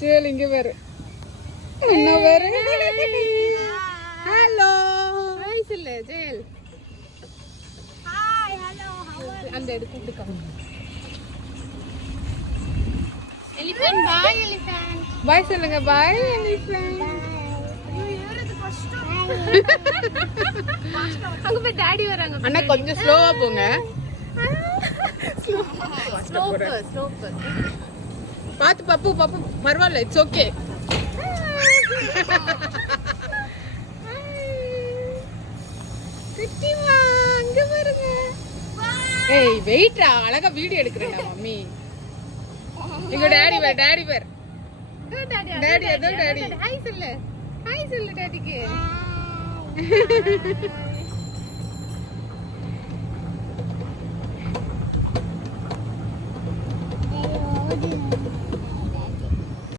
ஜெயல் இங்க பாரு. இன்னும் பாரு. ஹலோ. ஹாய் சொல்லு ஜெயல். ஹாய் ஹலோ ஹவ் ஆர் அந்த எடுத்து காமி. எலிஃபண்ட் பாய் எலிஃபண்ட். பாய் சொல்லுங்க பாய் எலிஃபண்ட். ஐயோ ஏறது கஷ்டம். அங்க போய் டாடி வராங்க. அண்ணா கொஞ்சம் ஸ்லோவா போங்க. ஸ்லோப். பாத்து பப்பு பரவாயில்ல இட்ஸ் ஓகே. குட்டிமா அங்க பாருங்க. ஏய் வெயிட்ரா அழகா வீடியோ எடுக்கறேன்டா மம்மி. எங்க டாடி வேர். டாடி. ஹாய் சொல்லு டாடிக்கு.